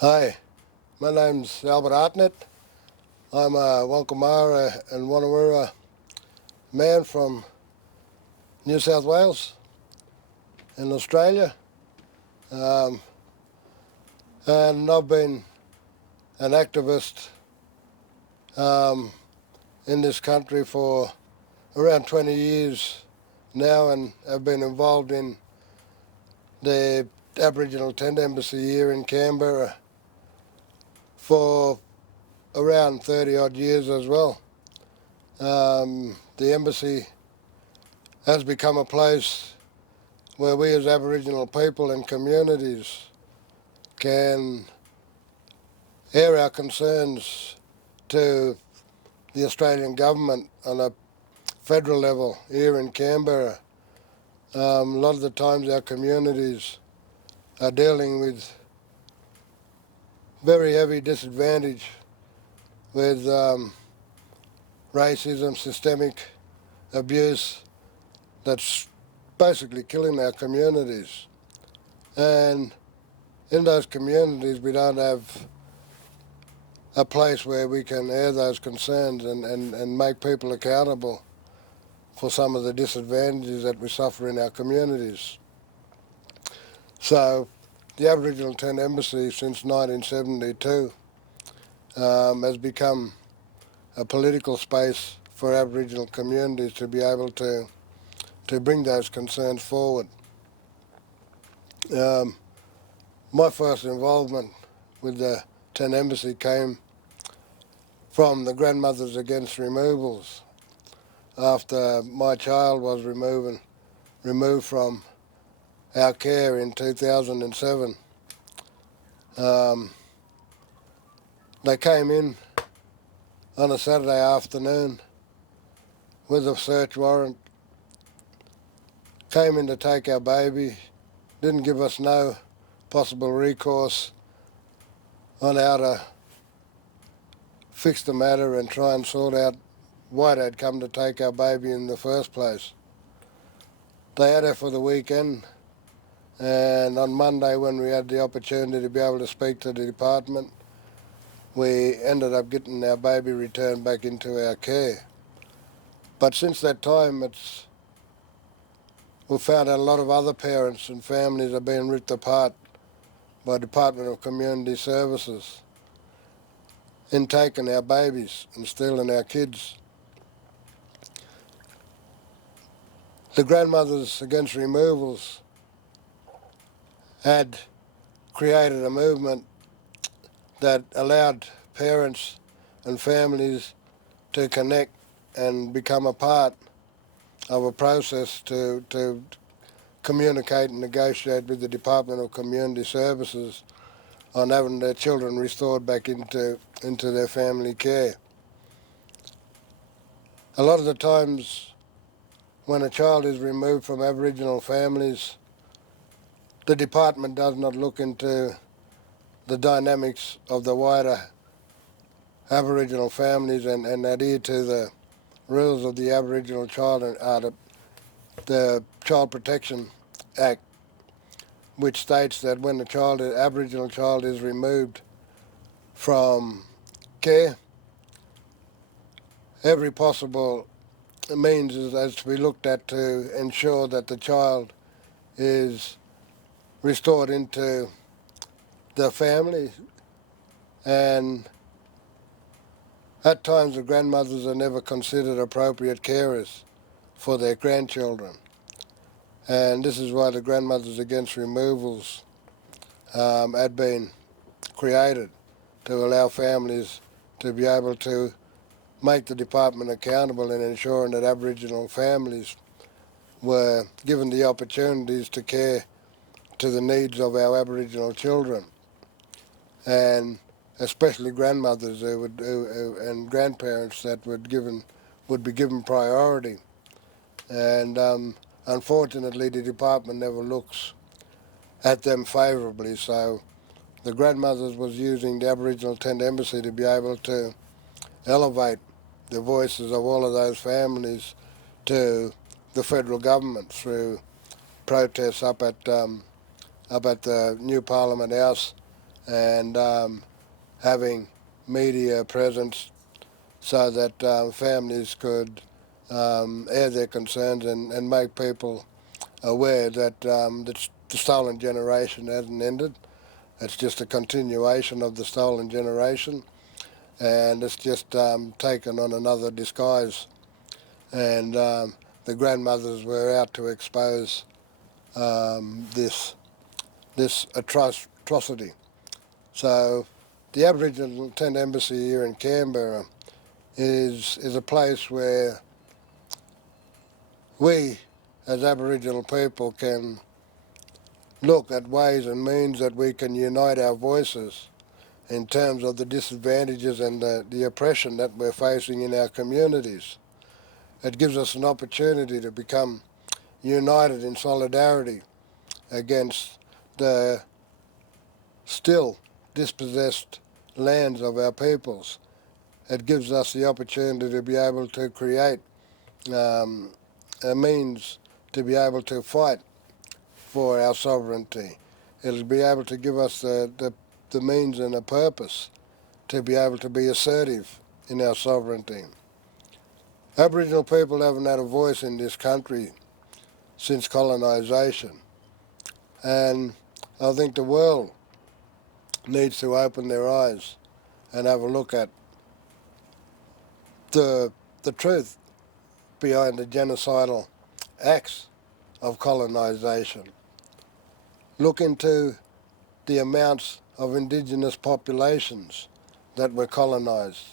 Hi, my name's Albert Hartnett. I'm a Wangkumurra and Wangkumurra man from New South Wales in Australia. Um, and I've been an activist in this country for around 20 years now, and have been involved in the Aboriginal Tent Embassy here in Canberra for around 30 odd years as well. The embassy has become a place where we as Aboriginal people and communities can air our concerns to the Australian government on a federal level here in Canberra. A lot of the times our communities are dealing with very heavy disadvantage with racism, systemic abuse that's basically killing our communities. And in those communities we don't have a place where we can air those concerns and make people accountable for some of the disadvantages that we suffer in our communities. So the Aboriginal Tent Embassy since 1972 has become a political space for Aboriginal communities to be able to bring those concerns forward. My first involvement with the Tent Embassy came from the Grandmothers Against Removals after my child was removed from our care in 2007. They came in on a Saturday afternoon with a search warrant, came in to take our baby, didn't give us no possible recourse on how to fix the matter and try and sort out why they'd come to take our baby in the first place. They had her for the weekend, and on Monday when we had the opportunity to be able to speak to the department, we ended up getting our baby returned back into our care. But since that time, we've found out a lot of other parents and families are being ripped apart by Department of Community Services in taking our babies and stealing our kids. The Grandmothers Against Removals had created a movement that allowed parents and families to connect and become a part of a process to communicate and negotiate with the Department of Community Services on having their children restored back into their family care. A lot of the times when a child is removed from Aboriginal families, the department does not look into the dynamics of the wider Aboriginal families and adhere to the rules of the Aboriginal the Child Protection Act, which states that when an Aboriginal child is removed from care, every possible means is to be looked at to ensure that the child is restored into the family. And at times the grandmothers are never considered appropriate carers for their grandchildren. And this is why the Grandmothers Against Removals had been created, to allow families to be able to make the department accountable in ensuring that Aboriginal families were given the opportunities to care to the needs of our Aboriginal children, and especially grandmothers and grandparents that would be given priority. And unfortunately, the department never looks at them favourably. So the grandmothers was using the Aboriginal Tent Embassy to be able to elevate the voices of all of those families to the federal government through protests up at the new Parliament House and having media presence so that families could air their concerns and make people aware that the stolen generation hasn't ended. It's just a continuation of the stolen generation, and it's just taken on another disguise. And the grandmothers were out to expose this atrocity. So the Aboriginal Tent Embassy here in Canberra is a place where we as Aboriginal people can look at ways and means that we can unite our voices in terms of the disadvantages and the oppression that we're facing in our communities. It gives us an opportunity to become united in solidarity against the still dispossessed lands of our peoples. It gives us the opportunity to be able to create a means to be able to fight for our sovereignty. It'll be able to give us the means and a purpose to be able to be assertive in our sovereignty. Aboriginal people haven't had a voice in this country since colonisation, and I think the world needs to open their eyes and have a look at the truth behind the genocidal acts of colonisation. Look into the amounts of indigenous populations that were colonised.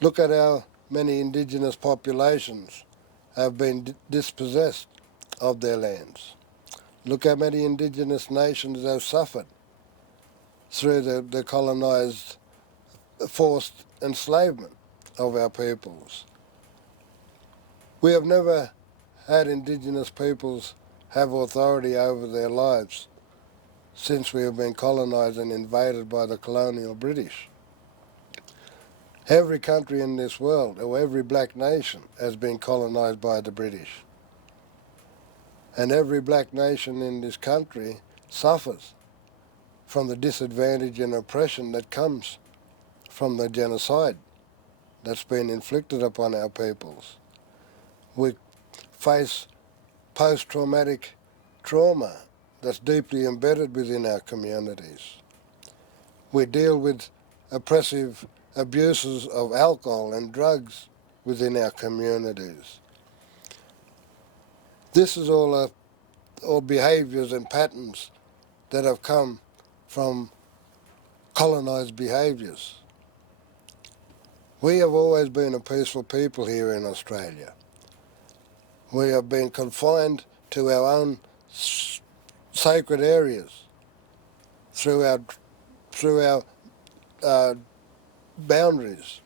Look at how many indigenous populations have been dispossessed of their lands. Look how many indigenous nations have suffered through the colonised forced enslavement of our peoples. We have never had indigenous peoples have authority over their lives since we have been colonised and invaded by the colonial British. Every country in this world, or every black nation, has been colonised by the British. And every black nation in this country suffers from the disadvantage and oppression that comes from the genocide that's been inflicted upon our peoples. We face post-traumatic trauma that's deeply embedded within our communities. We deal with oppressive abuses of alcohol and drugs within our communities. This is all behaviours and patterns that have come from colonised behaviours. We have always been a peaceful people here in Australia. We have been confined to our own sacred areas through our boundaries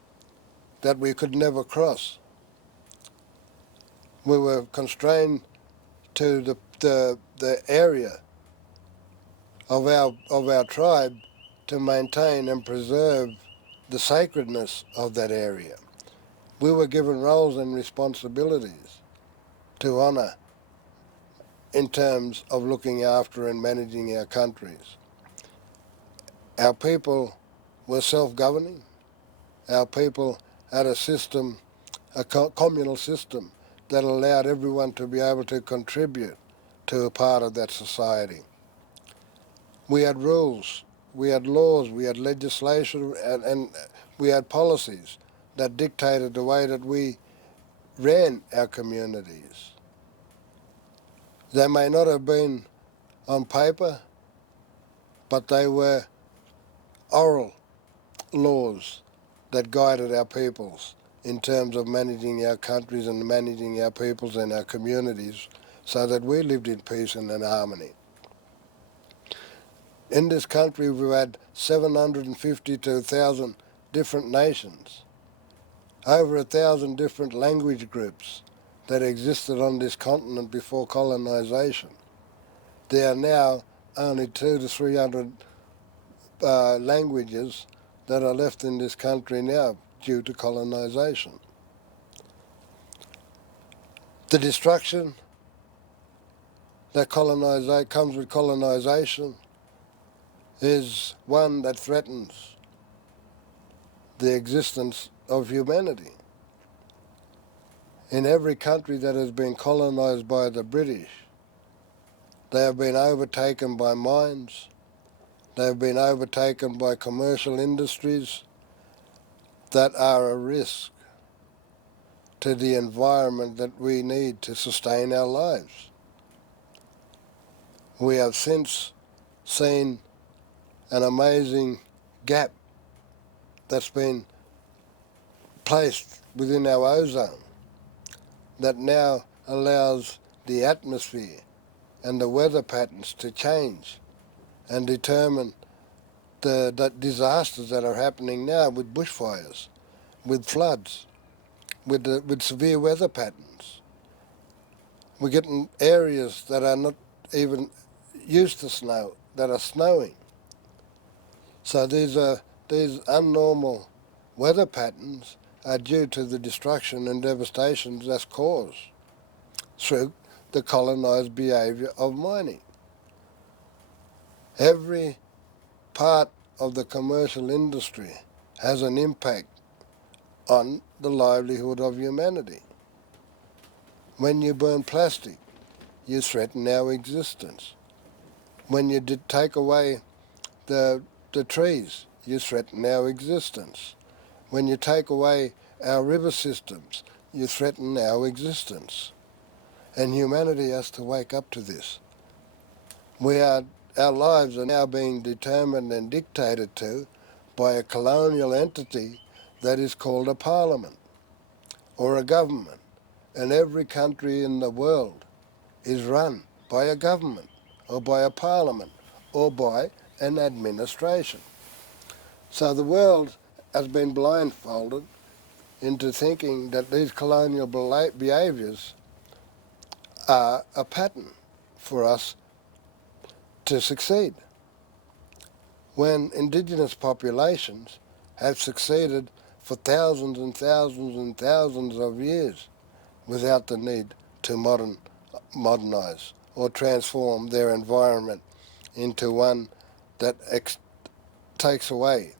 that we could never cross. We were constrained to the area of our tribe to maintain and preserve the sacredness of that area. We were given roles and responsibilities to honour in terms of looking after and managing our countries. Our people were self-governing. Our people had a system, a communal system, that allowed everyone to be able to contribute to a part of that society. We had rules, we had laws, we had legislation, and we had policies that dictated the way that we ran our communities. They may not have been on paper, but they were oral laws that guided our peoples in terms of managing our countries and managing our peoples and our communities so that we lived in peace and in harmony. In this country we've had 750 to 1,000 different nations, over 1,000 different language groups that existed on this continent before colonisation. There are now only 200 to 300 languages that are left in this country now due to colonisation. The destruction that comes with colonisation is one that threatens the existence of humanity. In every country that has been colonised by the British, they have been overtaken by mines, they have been overtaken by commercial industries that are a risk to the environment that we need to sustain our lives. We have since seen an amazing gap that's been placed within our ozone that now allows the atmosphere and the weather patterns to change and determine the disasters that are happening now with bushfires, with floods, with severe weather patterns. We're getting areas that are not even used to snow, that are snowing. So these abnormal weather patterns are due to the destruction and devastation that's caused through the colonised behaviour of mining. Every part of the commercial industry has an impact on the livelihood of humanity. When you burn plastic, you threaten our existence. When you take away the trees, you threaten our existence. When you take away our river systems, you threaten our existence. And humanity has to wake up to this. Our lives are now being determined and dictated to by a colonial entity that is called a parliament or a government. And every country in the world is run by a government or by a parliament or by an administration. So the world has been blindfolded into thinking that these colonial behaviours are a pattern for us to succeed. When indigenous populations have succeeded for thousands and thousands and thousands of years without the need to modernise or transform their environment into one that takes away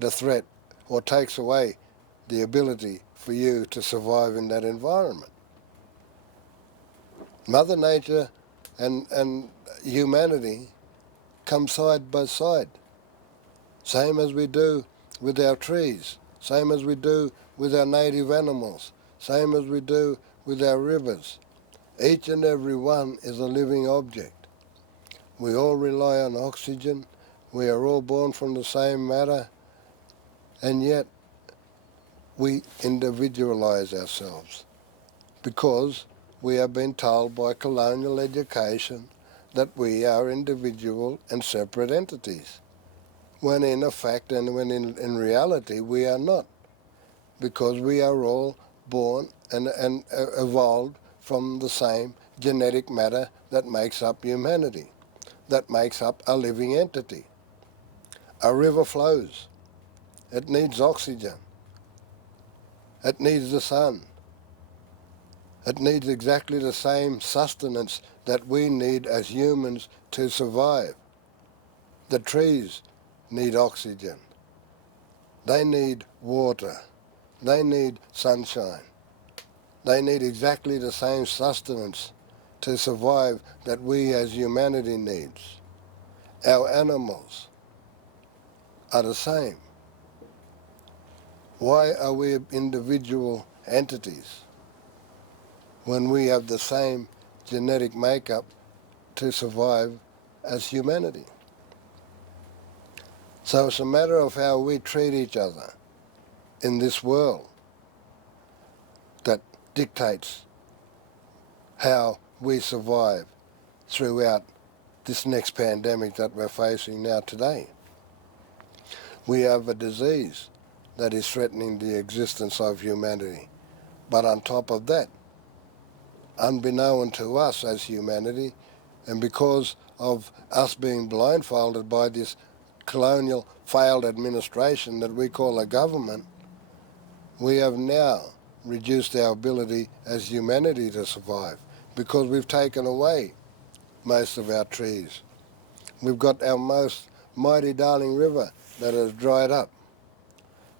the threat or takes away the ability for you to survive in that environment. Mother Nature and humanity come side by side, same as we do with our trees, same as we do with our native animals, same as we do with our rivers. Each and every one is a living object. We all rely on oxygen, we are all born from the same matter, and yet we individualise ourselves because we have been told by colonial education that we are individual and separate entities, when in effect and when in reality we are not, because we are all born and evolved from the same genetic matter that makes up humanity, that makes up a living entity. A river flows. It needs oxygen. It needs the sun. It needs exactly the same sustenance that we need as humans to survive. The trees need oxygen. They need water. They need sunshine. They need exactly the same sustenance to survive that we as humanity needs. Our animals are the same. Why are we individual entities when we have the same genetic makeup to survive as humanity? So it's a matter of how we treat each other in this world that dictates how we survive throughout this next pandemic that we're facing now today. We have a disease that is threatening the existence of humanity. But on top of that, unbeknown to us as humanity, and because of us being blindfolded by this colonial failed administration that we call a government, we have now reduced our ability as humanity to survive because we've taken away most of our trees. We've got our most mighty Darling River that has dried up.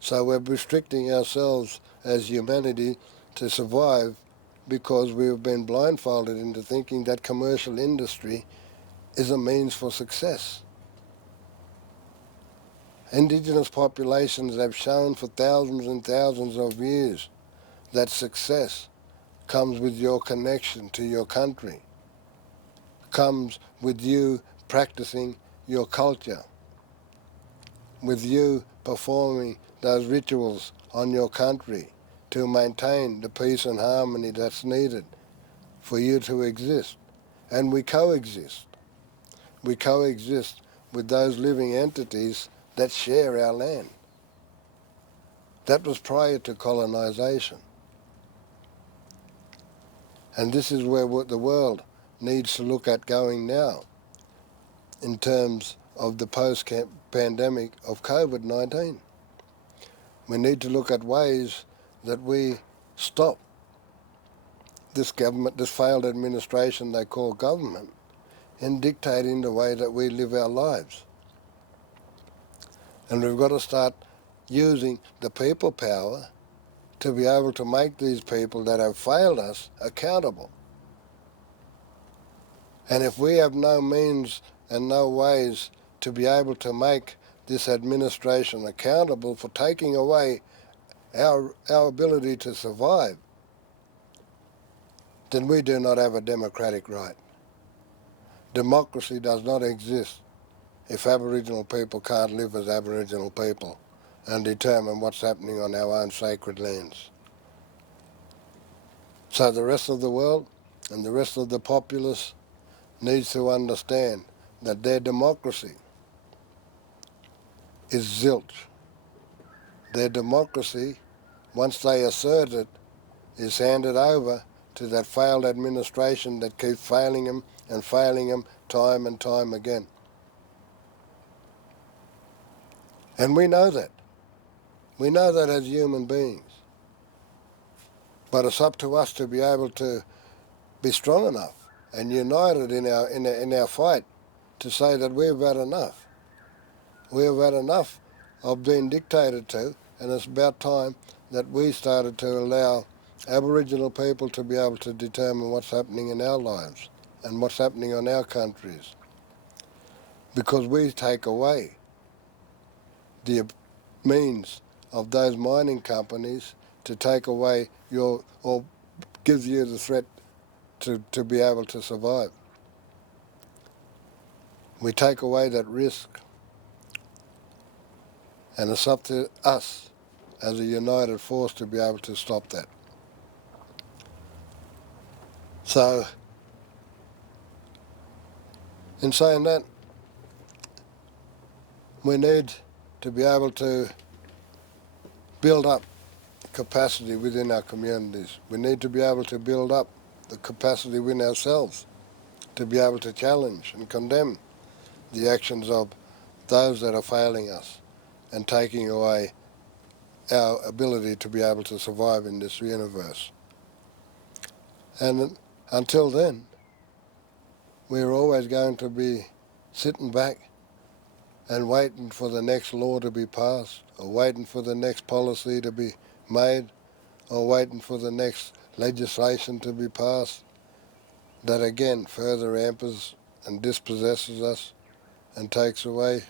So we're restricting ourselves as humanity to survive because we've been blindfolded into thinking that commercial industry is a means for success. Indigenous populations have shown for thousands and thousands of years that success comes with your connection to your country, comes with you practicing your culture, with you performing those rituals on your country to maintain the peace and harmony that's needed for you to exist. And we coexist. We coexist with those living entities that share our land. That was prior to colonisation. And this is where the world needs to look at going now in terms of the post-pandemic of COVID-19. We need to look at ways that we stop this government, this failed administration they call government, in dictating the way that we live our lives. And we've got to start using the people power to be able to make these people that have failed us accountable. And if we have no means and no ways to be able to make this administration accountable for taking away our ability to survive, then we do not have a democratic right. Democracy does not exist if Aboriginal people can't live as Aboriginal people and determine what's happening on our own sacred lands. So the rest of the world and the rest of the populace needs to understand that their democracy is zilch. Their democracy, once they assert it, is handed over to that failed administration that keeps failing them and failing them time and time again. And we know that. We know that as human beings. But it's up to us to be able to be strong enough and united in our fight to say that we've had enough. We've had enough of being dictated to, and it's about time that we started to allow Aboriginal people to be able to determine what's happening in our lives and what's happening on our countries. Because we take away the means of those mining companies to take away your, or gives you the threat to be able to survive. We take away that risk. And it's up to us as a united force to be able to stop that. So, in saying that, we need to be able to build up capacity within our communities. We need to be able to build up the capacity within ourselves to be able to challenge and condemn the actions of those that are failing us and taking away our ability to be able to survive in this universe. And until then, we're always going to be sitting back and waiting for the next law to be passed, or waiting for the next policy to be made, or waiting for the next legislation to be passed, that again further hampers and dispossesses us and takes away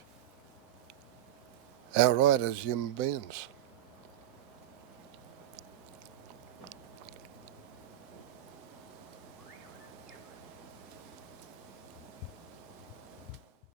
our right as human beings.